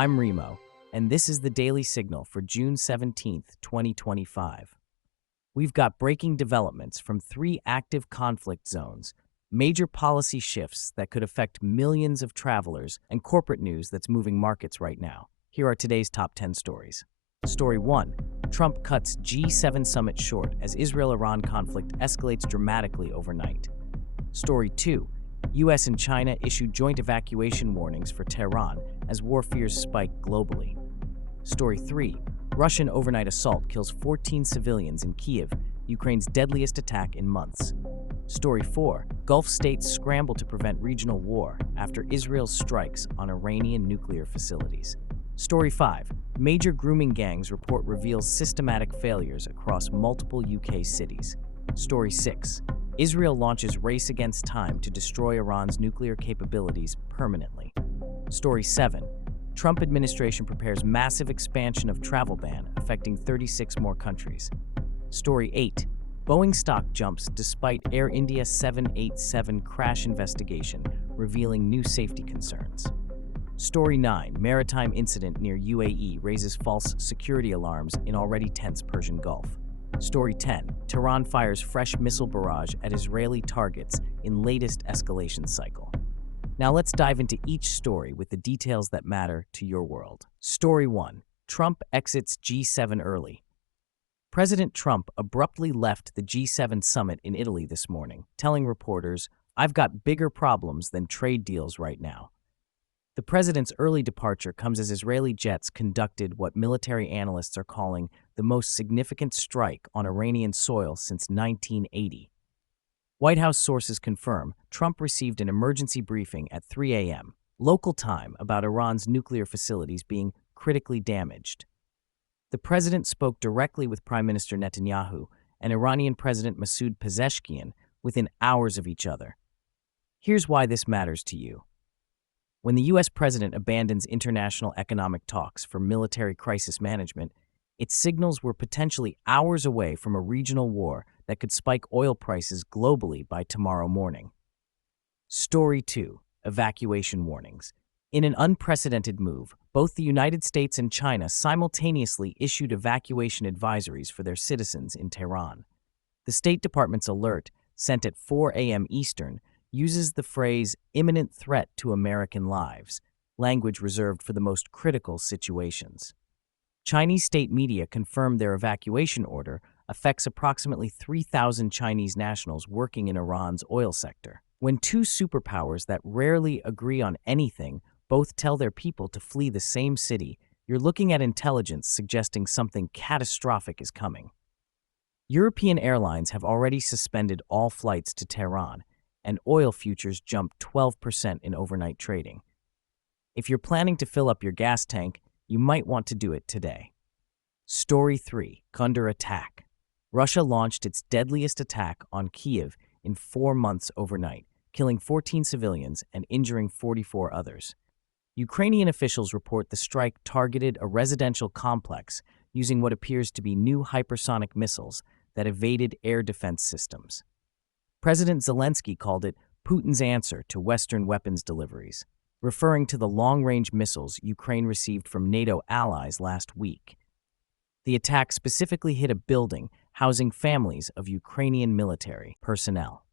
I'm Remo, and this is the Daily Signal for June 17th, 2025. We've got breaking developments from three active conflict zones, major policy shifts that could affect millions of travelers, and corporate news that's moving markets right now. Here are today's top 10 stories. Story 1. Trump cuts G7 summit short as Israel-Iran conflict escalates dramatically overnight. Story 2. U.S. and China issue joint evacuation warnings for Tehran as war fears spike globally. Story 3. Russian overnight assault kills 14 civilians in Kyiv, Ukraine's deadliest attack in months. Story 4. Gulf states scramble to prevent regional war after Israel's strikes on Iranian nuclear facilities. Story 5. Major grooming gangs report reveals systematic failures across multiple UK cities. Story 6. Israel launches race against time to destroy Iran's nuclear capabilities permanently. Story 7. Trump administration prepares massive expansion of travel ban affecting 36 more countries. Story 8. Boeing stock jumps despite Air India 787 crash investigation revealing new safety concerns. Story 9. Maritime incident near UAE raises false security alarms in already tense Persian Gulf. Story 10. Tehran fires fresh missile barrage at Israeli targets in latest escalation cycle. Now let's dive into each story with the details that matter to your world. Story 1. Trump exits G7 early. President Trump abruptly left the G7 summit in Italy this morning, telling reporters, "I've got bigger problems than trade deals right now." The president's early departure comes as Israeli jets conducted what military analysts are calling the most significant strike on Iranian soil since 1980. White House sources confirm Trump received an emergency briefing at 3 a.m. local time about Iran's nuclear facilities being critically damaged. The president spoke directly with Prime Minister Netanyahu and Iranian President Masoud Pezeshkian within hours of each other. Here's why this matters to you. When the U.S. president abandons international economic talks for military crisis management, it signals we're potentially hours away from a regional war that could spike oil prices globally by tomorrow morning. Story 2. Evacuation warnings. In an unprecedented move, both the United States and China simultaneously issued evacuation advisories for their citizens in Tehran. The State Department's alert, sent at 4 a.m. Eastern, uses the phrase imminent threat to American lives, language reserved for the most critical situations. Chinese state media confirmed their evacuation order affects approximately 3,000 Chinese nationals working in Iran's oil sector. When two superpowers that rarely agree on anything both tell their people to flee the same city, you're looking at intelligence suggesting something catastrophic is coming. European airlines have already suspended all flights to Tehran, and oil futures jumped 12% in overnight trading. If you're planning to fill up your gas tank, you might want to do it today. Story 3. Under attack. Russia launched its deadliest attack on Kyiv in 4 months overnight, killing 14 civilians and injuring 44 others. Ukrainian officials report the strike targeted a residential complex using what appears to be new hypersonic missiles that evaded air defense systems. President Zelensky called it Putin's answer to Western weapons deliveries, referring to the long-range missiles Ukraine received from NATO allies last week. The attack specifically hit a building housing families of Ukrainian military personnel.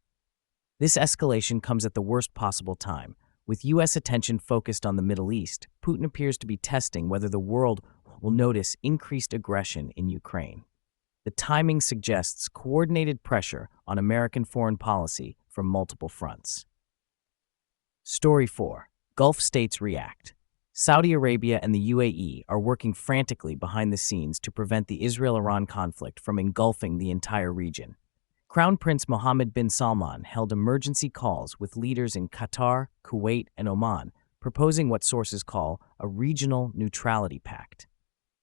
This escalation comes at the worst possible time. With U.S. attention focused on the Middle East, Putin appears to be testing whether the world will notice increased aggression in Ukraine. The timing suggests coordinated pressure on American foreign policy from multiple fronts. Story 4. Gulf states react. Saudi Arabia and the UAE are working frantically behind the scenes to prevent the Israel-Iran conflict from engulfing the entire region. Crown Prince Mohammed bin Salman held emergency calls with leaders in Qatar, Kuwait, and Oman, proposing what sources call a regional neutrality pact.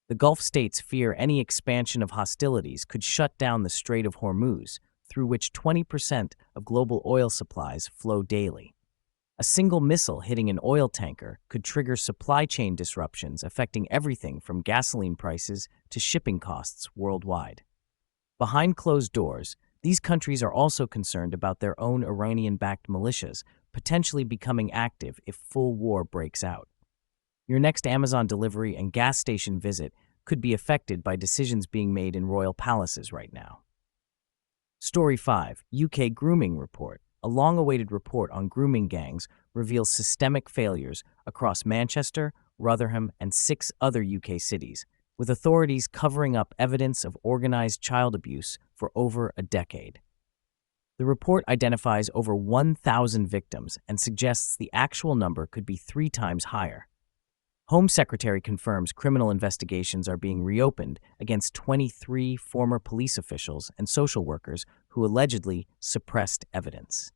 The Gulf states fear any expansion of hostilities could shut down the Strait of Hormuz, through which 20% of global oil supplies flow daily. A single missile hitting an oil tanker could trigger supply chain disruptions affecting everything from gasoline prices to shipping costs worldwide. Behind closed doors, these countries are also concerned about their own Iranian-backed militias potentially becoming active if full war breaks out. Your next Amazon delivery and gas station visit could be affected by decisions being made in royal palaces right now. Story 5, UK Grooming Report. A long-awaited report on grooming gangs reveals systemic failures across Manchester, Rotherham, and 6 other UK cities, with authorities covering up evidence of organized child abuse for over a decade. The report identifies over 1,000 victims and suggests the actual number could be 3 times higher. Home Secretary confirms criminal investigations are being reopened against 23 former police officials and social workers who allegedly suppressed evidence.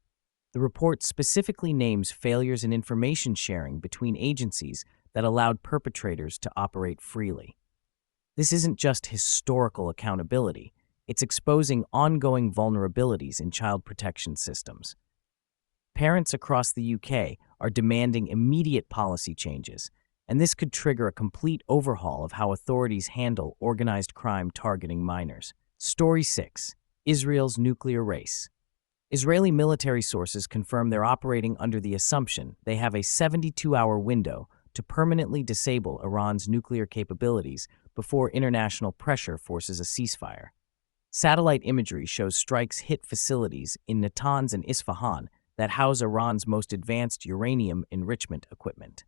The report specifically names failures in information sharing between agencies that allowed perpetrators to operate freely. This isn't just historical accountability, it's exposing ongoing vulnerabilities in child protection systems. Parents across the UK are demanding immediate policy changes, and this could trigger a complete overhaul of how authorities handle organized crime targeting minors. Story 6, Israel's nuclear race. Israeli military sources confirm they're operating under the assumption they have a 72-hour window to permanently disable Iran's nuclear capabilities before international pressure forces a ceasefire. Satellite imagery shows strikes hit facilities in Natanz and Isfahan that house Iran's most advanced uranium enrichment equipment.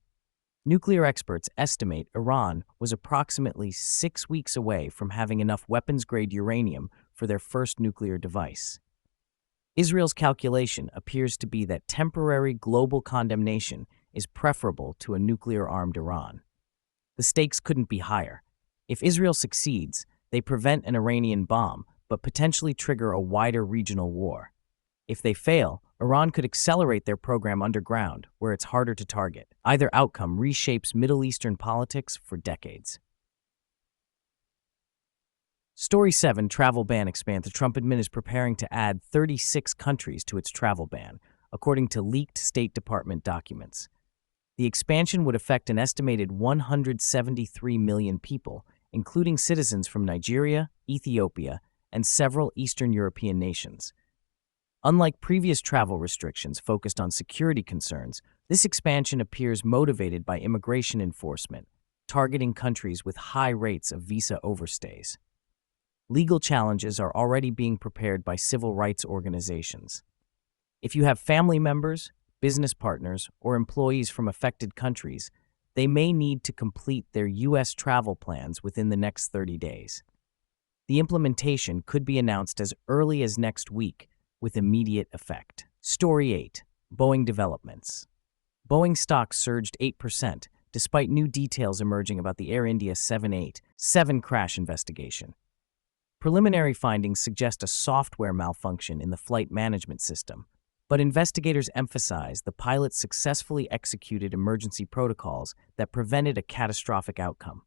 Nuclear experts estimate Iran was approximately 6 weeks away from having enough weapons-grade uranium for their first nuclear device. Israel's calculation appears to be that temporary global condemnation is preferable to a nuclear-armed Iran. The stakes couldn't be higher. If Israel succeeds, they prevent an Iranian bomb, but potentially trigger a wider regional war. If they fail, Iran could accelerate their program underground, where it's harder to target. Either outcome reshapes Middle Eastern politics for decades. Story 7, Travel Ban Expands. The Trump admin is preparing to add 36 countries to its travel ban, according to leaked State Department documents. The expansion would affect an estimated 173 million people, including citizens from Nigeria, Ethiopia, and several Eastern European nations. Unlike previous travel restrictions focused on security concerns, this expansion appears motivated by immigration enforcement, targeting countries with high rates of visa overstays. Legal challenges are already being prepared by civil rights organizations. If you have family members, business partners, or employees from affected countries, they may need to complete their U.S. travel plans within the next 30 days. The implementation could be announced as early as next week, with immediate effect. Story 8, Boeing Developments. Boeing stocks surged 8%, despite new details emerging about the Air India 787 crash investigation. Preliminary findings suggest a software malfunction in the flight management system, but investigators emphasize the pilot successfully executed emergency protocols that prevented a catastrophic outcome.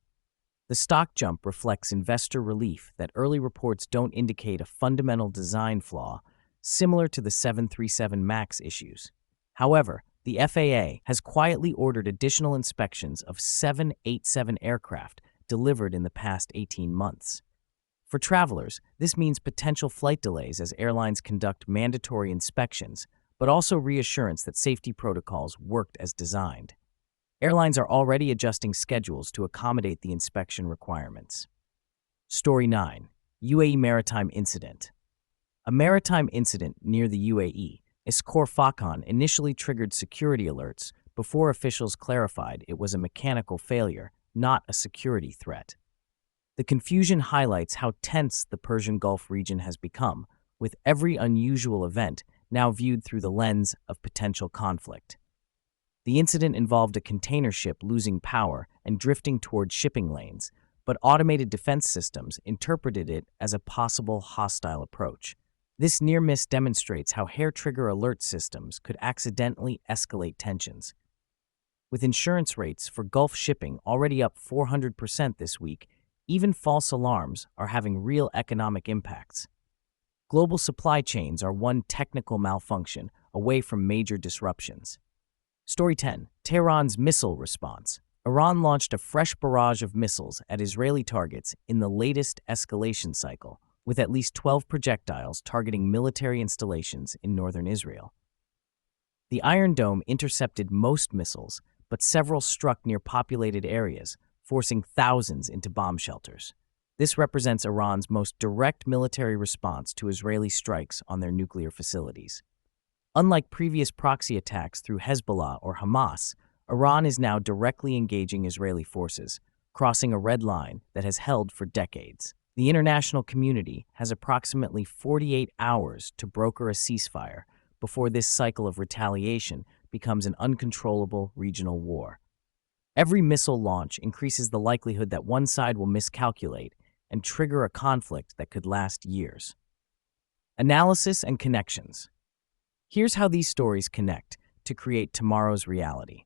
The stock jump reflects investor relief that early reports don't indicate a fundamental design flaw, similar to the 737 MAX issues. However, the FAA has quietly ordered additional inspections of 787 aircraft delivered in the past 18 months. For travelers, this means potential flight delays as airlines conduct mandatory inspections, but also reassurance that safety protocols worked as designed. Airlines are already adjusting schedules to accommodate the inspection requirements. Story 9, UAE Maritime Incident. A maritime incident near the UAE, Iskor Fakan, initially triggered security alerts before officials clarified it was a mechanical failure, not a security threat. The confusion highlights how tense the Persian Gulf region has become, with every unusual event now viewed through the lens of potential conflict. The incident involved a container ship losing power and drifting toward shipping lanes, but automated defense systems interpreted it as a possible hostile approach. This near miss demonstrates how hair-trigger alert systems could accidentally escalate tensions. With insurance rates for Gulf shipping already up 400% this week, even false alarms are having real economic impacts. Global supply chains are one technical malfunction away from major disruptions. Story 10, Tehran's missile response. Iran launched a fresh barrage of missiles at Israeli targets in the latest escalation cycle, with at least 12 projectiles targeting military installations in northern Israel. The Iron Dome intercepted most missiles, but several struck near populated areas, forcing thousands into bomb shelters. This represents Iran's most direct military response to Israeli strikes on their nuclear facilities. Unlike previous proxy attacks through Hezbollah or Hamas, Iran is now directly engaging Israeli forces, crossing a red line that has held for decades. The international community has approximately 48 hours to broker a ceasefire before this cycle of retaliation becomes an uncontrollable regional war. Every missile launch increases the likelihood that one side will miscalculate and trigger a conflict that could last years. Analysis and connections. Here's how these stories connect to create tomorrow's reality.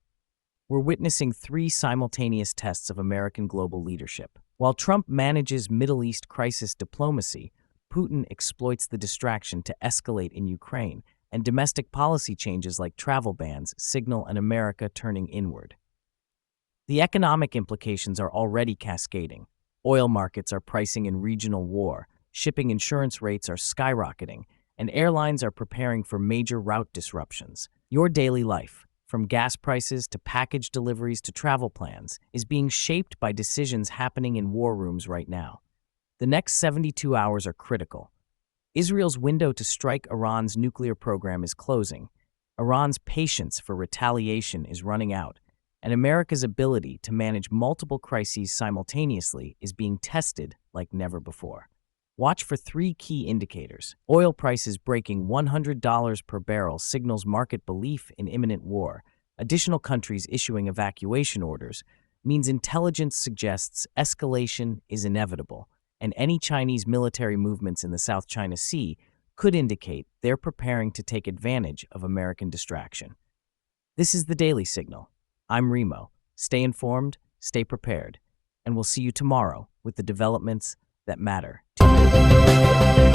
We're witnessing three simultaneous tests of American global leadership. While Trump manages Middle East crisis diplomacy, Putin exploits the distraction to escalate in Ukraine, and domestic policy changes like travel bans signal an America turning inward. The economic implications are already cascading. Oil markets are pricing in regional war, shipping insurance rates are skyrocketing, and airlines are preparing for major route disruptions. Your daily life, from gas prices to package deliveries to travel plans, is being shaped by decisions happening in war rooms right now. The next 72 hours are critical. Israel's window to strike Iran's nuclear program is closing. Iran's patience for retaliation is running out, and America's ability to manage multiple crises simultaneously is being tested like never before. Watch for three key indicators. Oil prices breaking $100 per barrel signals market belief in imminent war. Additional countries issuing evacuation orders means intelligence suggests escalation is inevitable, and any Chinese military movements in the South China Sea could indicate they're preparing to take advantage of American distraction. This is the Daily Signal. I'm Remo. Stay informed, stay prepared, and we'll see you tomorrow with the developments that matter to you.